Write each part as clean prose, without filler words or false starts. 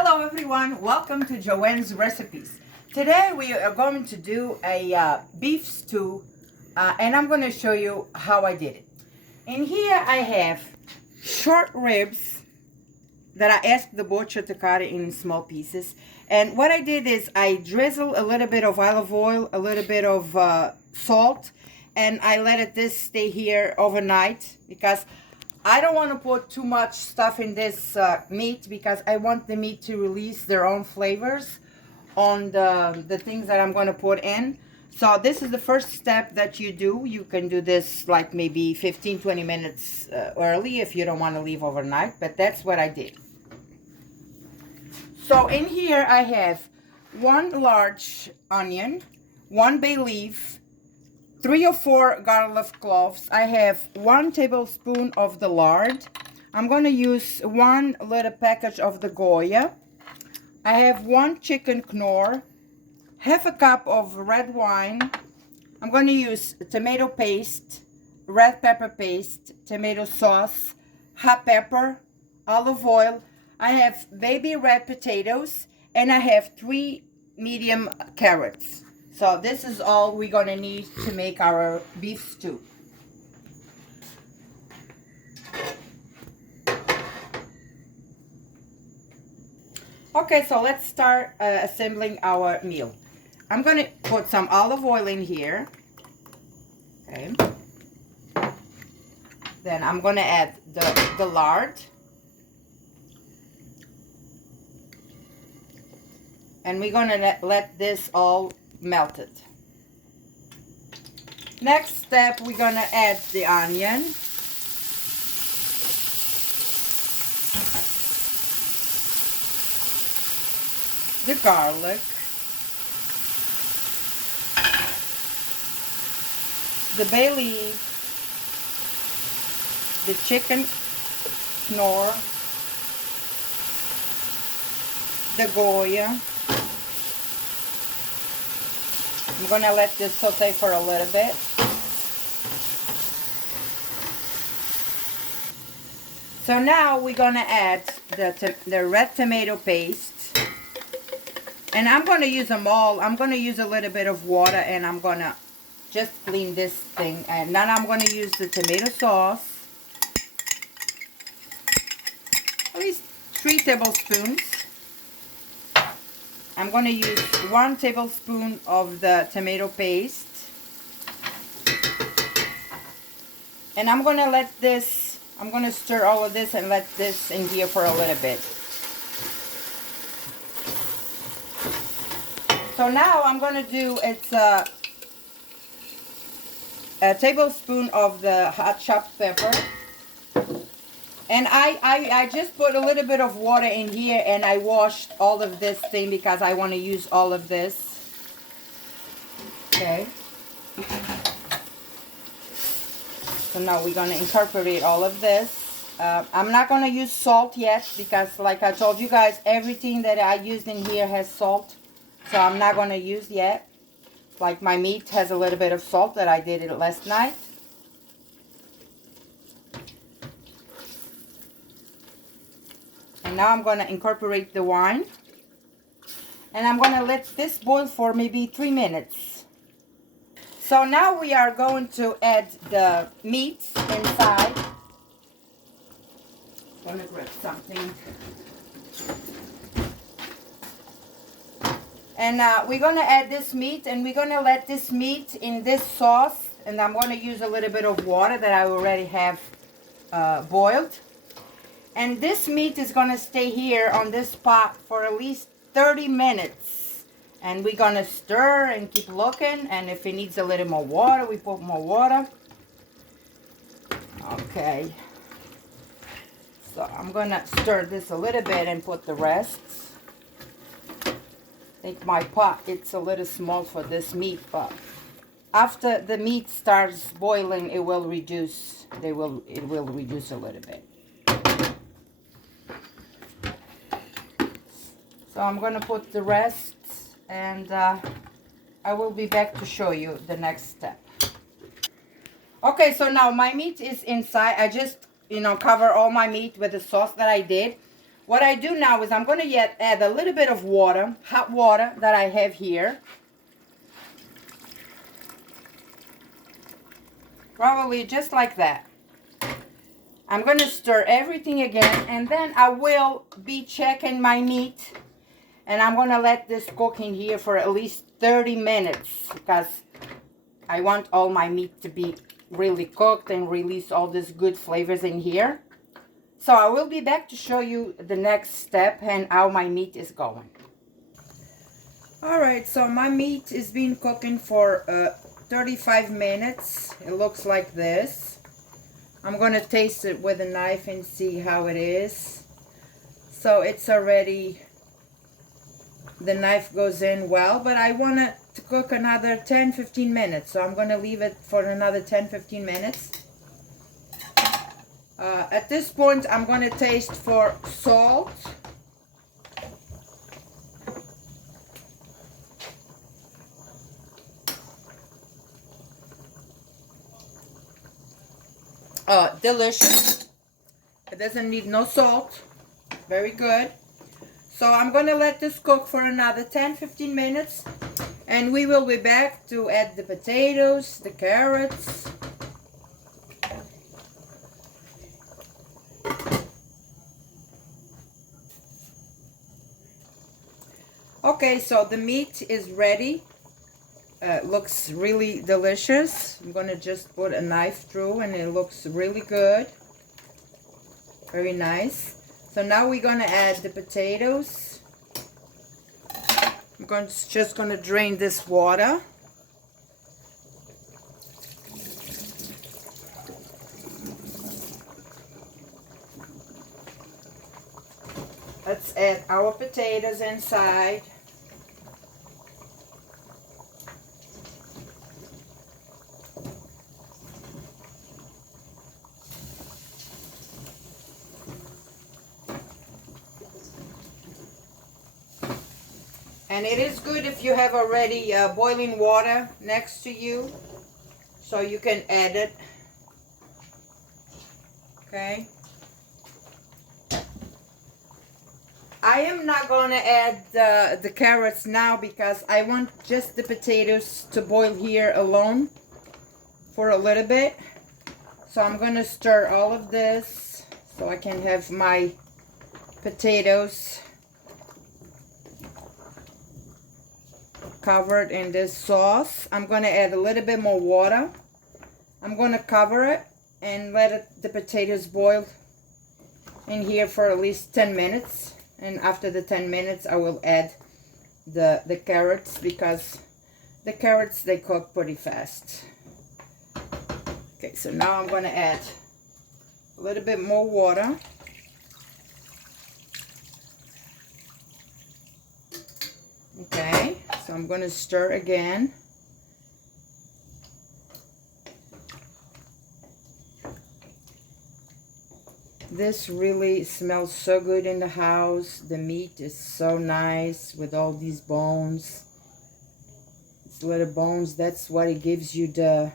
Hello everyone, welcome to Joanne's Recipes. Today we are going to do a beef stew and I'm going to show you how I did it. In here I have short ribs that I asked the butcher to cut it in small pieces. And what I did is I drizzled a little bit of olive oil, a little bit of salt, and I let this stay here overnight because I don't want to put too much stuff in this meat because I want the meat to release their own flavors on the things that I'm going to put in. So this is the first step that you do. You can do this like maybe 15-20 minutes early if you don't want to leave overnight, but that's what I did. So in here I have 1 large onion, 1 bay leaf, 3 or 4 garlic cloves. I have 1 tablespoon of the lard. I'm going to use 1 little package of the Goya. I have 1 chicken Knorr, half a cup of red wine. I'm going to use tomato paste, red pepper paste, tomato sauce, hot pepper, olive oil. I have baby red potatoes, and I have 3 medium carrots. So this is all we're going to need to make our beef stew. Okay, so let's start assembling our meal. I'm going to put some olive oil in here. Okay. Then I'm going to add the lard. And we're going to let this all melt it. Next step, we're going to add the onion. The garlic. The bay leaf. The chicken Knorr. The Goya. I'm going to let this saute for a little bit. So now we're going to add the red tomato paste. And I'm going to use them all. I'm going to use a little bit of water and I'm going to just clean this thing. And then I'm going to use the tomato sauce. At least 3 tablespoons. I'm going to use 1 tablespoon of the tomato paste. And I'm going to let this, I'm going to stir all of this and let this in here for a little bit. So now I'm going to do, it's a tablespoon of the hot chopped pepper. And I just put a little bit of water in here and I washed all of this thing because I want to use all of this. Okay. So now we're going to incorporate all of this. I'm not going to use salt yet because like I told you guys, everything that I used in here has salt. So I'm not going to use yet. Like my meat has a little bit of salt that I did it last night. And now I'm going to incorporate the wine. And I'm going to let this boil for maybe 3 minutes. So now we are going to add the meat inside. I'm going to grab something. And we're going to add this meat and we're going to let this meat in this sauce. And I'm going to use a little bit of water that I already have boiled. And this meat is going to stay here on this pot for at least 30 minutes. And we're going to stir and keep looking. And if it needs a little more water, we put more water. Okay. So I'm going to stir this a little bit and put the rest. I think my pot, it's a little small for this meat, but after the meat starts boiling, it will reduce. It will reduce a little bit. So I'm going to put the rest and I will be back to show you the next step. Okay, so now my meat is inside. I just, cover all my meat with the sauce that I did. What I do now is I'm going to add a little bit of water, hot water that I have here. Probably just like that. I'm going to stir everything again, and then I will be checking my meat. And I'm going to let this cook in here for at least 30 minutes because I want all my meat to be really cooked and release all these good flavors in here. So I will be back to show you the next step and how my meat is going. Alright, so my meat is being cooking for 35 minutes. It looks like this. I'm going to taste it with a knife and see how it is. So it's already, the knife goes in well, but I want it to cook another 10-15 minutes. So I'm going to leave it for another 10-15 minutes. At this point, I'm going to taste for salt. Delicious. It doesn't need no salt. Very good. So I'm going to let this cook for another 10-15 minutes. And we will be back to add the potatoes, the carrots. Okay, so the meat is ready. Looks really delicious. I'm gonna just put a knife through and it looks really good. Very nice. So now we're gonna add the potatoes. I'm just gonna drain this water. Let's add our potatoes inside. And it is good if you have already boiling water next to you, so you can add it. Okay. I am not going to add the carrots now because I want just the potatoes to boil here alone for a little bit. So I'm going to stir all of this so I can have my potatoes covered in this sauce. I'm going to add a little bit more water. I'm going to cover it and let the potatoes boil in here for at least 10 minutes. And after the 10 minutes, I will add the carrots because the carrots, they cook pretty fast. Okay, so now I'm going to add a little bit more water. Okay, so I'm going to stir again. This really smells so good in the house. The meat is so nice with all these bones. It's little bones. That's what it gives you the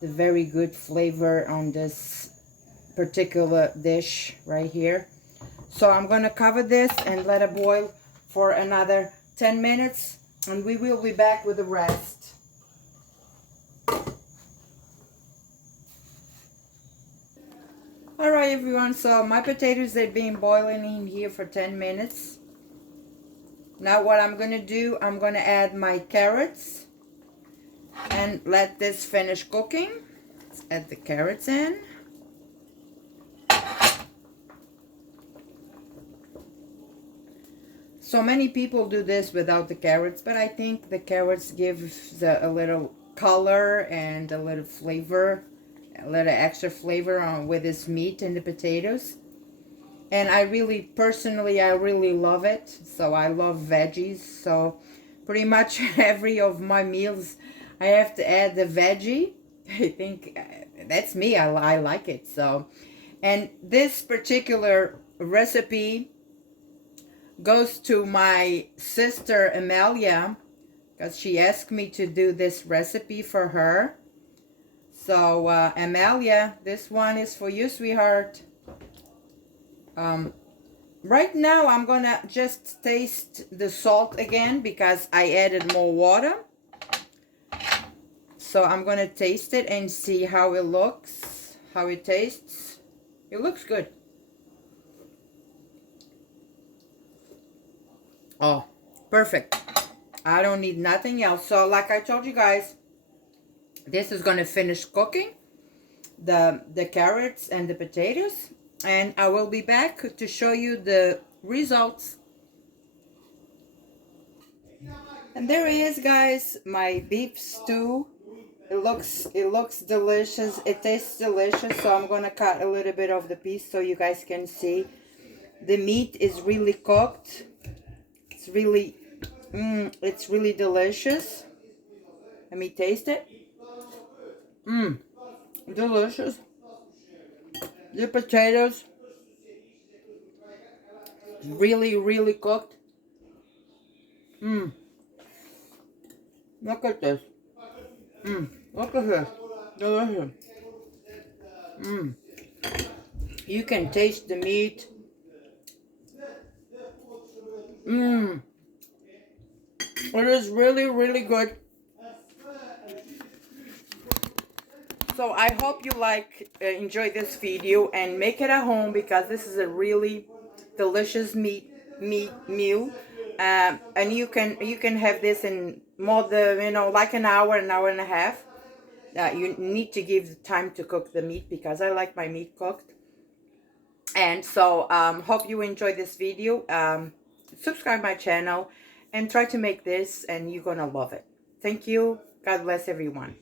very good flavor on this particular dish right here. So I'm going to cover this and let it boil for another 10 minutes. And we will be back with the rest. Alright everyone, so my potatoes, they've been boiling in here for 10 minutes. Now what I'm going to do, I'm going to add my carrots and let this finish cooking. Let's add the carrots in. So many people do this without the carrots, but I think the carrots give a little color and a little flavor. A little extra flavor on with this meat and the potatoes. And I really love it. So I love veggies, so pretty much every of my meals I have to add the veggie. I think that's me. I like it. So, and this particular recipe goes to my sister Amelia because she asked me to do this recipe for her. So, Amelia, this one is for you, sweetheart. Right now, I'm gonna just taste the salt again because I added more water. So I'm gonna taste it and see how it looks, how it tastes. It looks good. Oh, perfect. I don't need nothing else. So like I told you guys, this is gonna finish cooking the carrots and the potatoes, and I will be back to show you the results. And there it is, guys, my beef stew. It looks delicious. It tastes delicious. So I'm gonna cut a little bit of the piece so you guys can see. The meat is really cooked. It's really delicious. Let me taste it. Delicious. The potatoes, really cooked. Look at this. Look at this. Delicious. You can taste the meat. It is really good. So I hope you enjoy this video and make it at home, because this is a really delicious meat meal. And you can have this in more than, like an hour and a half. You need to give the time to cook the meat, because I like my meat cooked. And so hope you enjoy this video. Subscribe my channel and try to make this, and you're gonna love it. Thank you. God bless everyone.